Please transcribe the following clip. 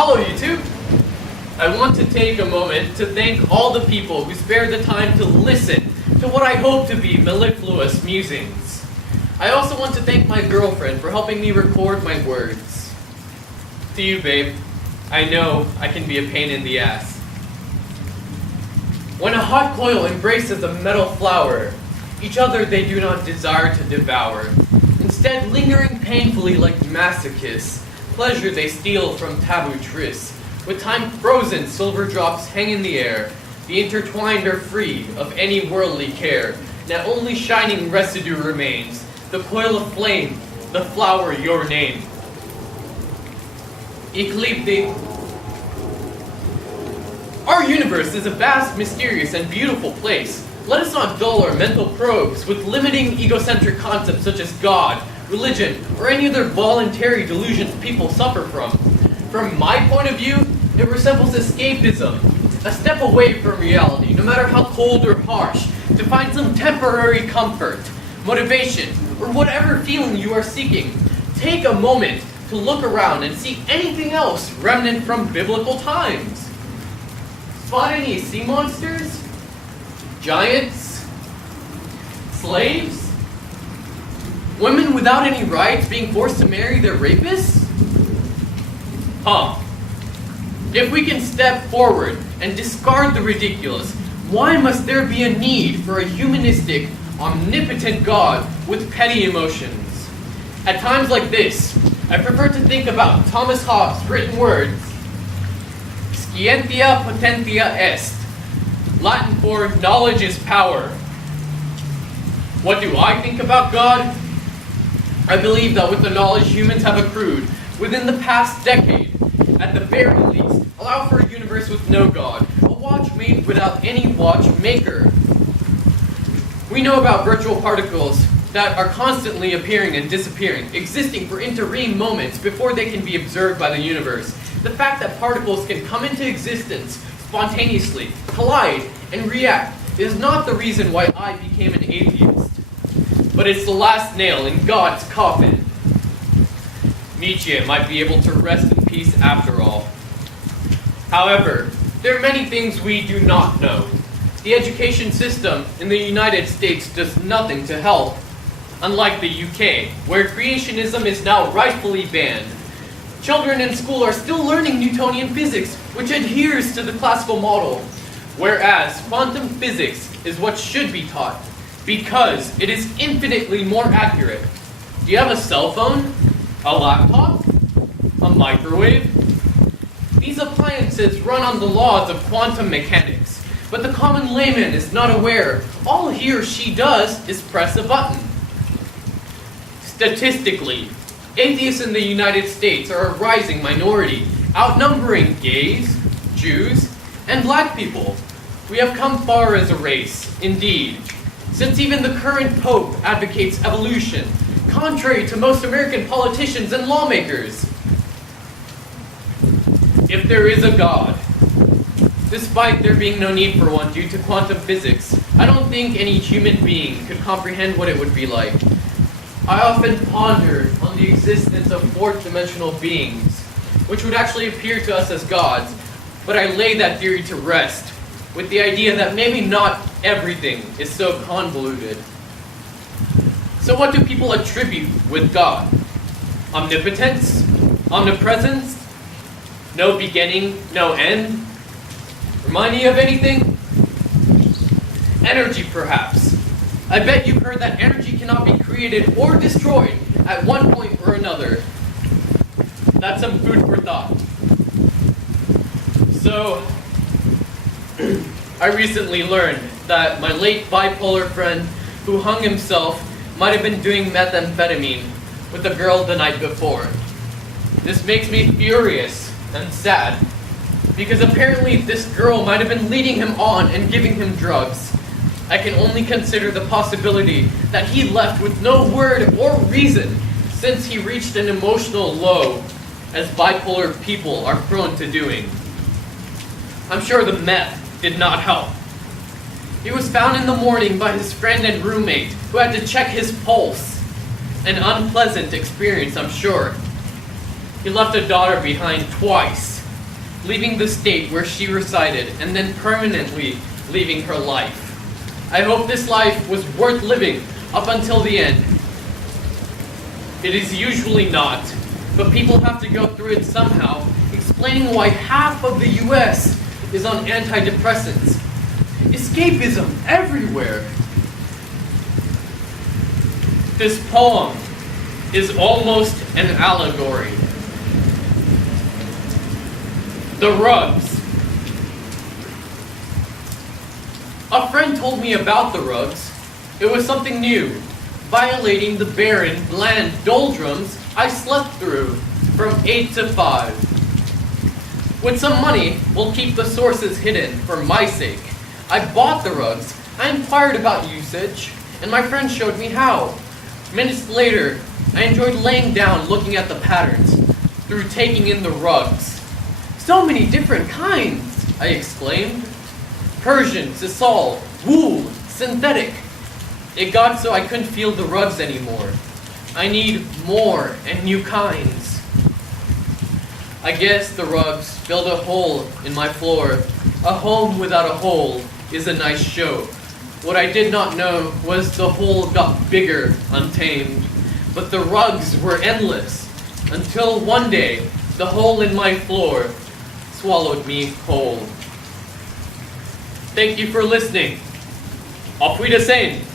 Hello YouTube! I want to take a moment to thank all the people who spared the time to listen to what I hope to be mellifluous musings. I also want to thank my girlfriend for helping me record my words. To you, babe, I know I can be a pain in the ass. When a hot coil embraces a metal flower, each other they do not desire to devour. Instead, lingering painfully like masochists, pleasure they steal from taboo trysts. With time frozen, silver drops hang in the air. The intertwined are free of any worldly care. Now only shining residue remains. The coil of flame, the flower your name. Exclaimed. Our universe is a vast, mysterious, and beautiful place. Let us not dull our mental probes with limiting egocentric concepts such as God, religion, or any other voluntary delusions people suffer from. From my point of view, it resembles escapism, a step away from reality, no matter how cold or harsh, to find some temporary comfort, motivation, or whatever feeling you are seeking. Take a moment to look around and see anything else remnant from biblical times. Spot any sea monsters? Giants? Slaves? Women without any rights being forced to marry their rapists? If we can step forward and discard the ridiculous, why must there be a need for a humanistic, omnipotent God with petty emotions? At times like this, I prefer to think about Thomas Hobbes' written words, Scientia potentia est, Latin for knowledge is power. What do I think about God? I believe that with the knowledge humans have accrued within the past decade, at the very least, allow for a universe with no God, a watch made without any watchmaker. We know about virtual particles that are constantly appearing and disappearing, existing for interim moments before they can be observed by the universe. The fact that particles can come into existence spontaneously, collide, and react is not the reason why I became an atheist. But it's the last nail in God's coffin. Nietzsche might be able to rest in peace after all. However, there are many things we do not know. The education system in the United States does nothing to help. Unlike the UK, where creationism is now rightfully banned. Children in school are still learning Newtonian physics, which adheres to the classical model, whereas quantum physics is what should be taught, because it is infinitely more accurate. Do you have a cell phone? A laptop? A microwave? These appliances run on the laws of quantum mechanics, but the common layman is not aware. All he or she does is press a button. Statistically, atheists in the United States are a rising minority, outnumbering gays, Jews, and black people. We have come far as a race, indeed, since even the current Pope advocates evolution, contrary to most American politicians and lawmakers. If there is a God, despite there being no need for one due to quantum physics, I don't think any human being could comprehend what it would be like. I often ponder on the existence of fourth-dimensional beings, which would actually appear to us as gods, but I lay that theory to rest with the idea that maybe not everything is so convoluted. So what do people attribute with God? Omnipotence? Omnipresence? No beginning, no end? Remind me of anything? Energy, perhaps. I bet you've heard that energy cannot be created or destroyed at one point or another. That's some food for thought. So, I recently learned that my late bipolar friend who hung himself might have been doing methamphetamine with a girl the night before. This makes me furious and sad, because apparently this girl might have been leading him on and giving him drugs. I can only consider the possibility that he left with no word or reason since he reached an emotional low, as bipolar people are prone to doing. I'm sure the meth did not help. He was found in the morning by his friend and roommate, who had to check his pulse. An unpleasant experience, I'm sure. He left a daughter behind twice, leaving the state where she resided, and then permanently leaving her life. I hope this life was worth living up until the end. It is usually not, but people have to go through it somehow, explaining why half of the US is on antidepressants. Escapism everywhere. This poem is almost an allegory. The rugs. A friend told me about the rugs. It was something new, violating the barren, bland doldrums I slept through from 8 to 5. With some money, we'll keep the sources hidden for my sake. I bought the rugs, I inquired about usage, and my friend showed me how. Minutes later, I enjoyed laying down looking at the patterns, through taking in the rugs. So many different kinds, I exclaimed. Persian, sisal, wool, synthetic. It got so I couldn't feel the rugs anymore. I need more and new kinds. I guess the rugs filled a hole in my floor. A home without a hole is a nice show. What I did not know was the hole got bigger, untamed. But the rugs were endless, until one day, the hole in my floor swallowed me whole. Thank you for listening. Auf Wiedersehen!